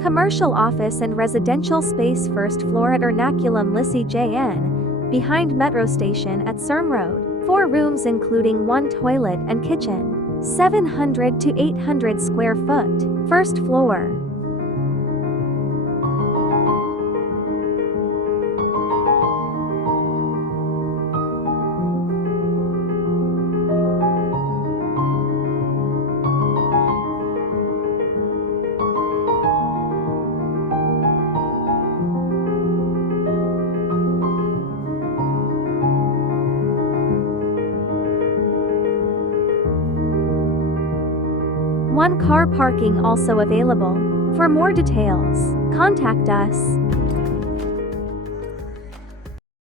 Commercial office and residential space, first floor at Ernakulam Lissy Jn, behind metro station at SRM Road. 4 rooms including 1 toilet and kitchen. 700 to 800 square foot. First floor. One car parking also available. For more details, contact us.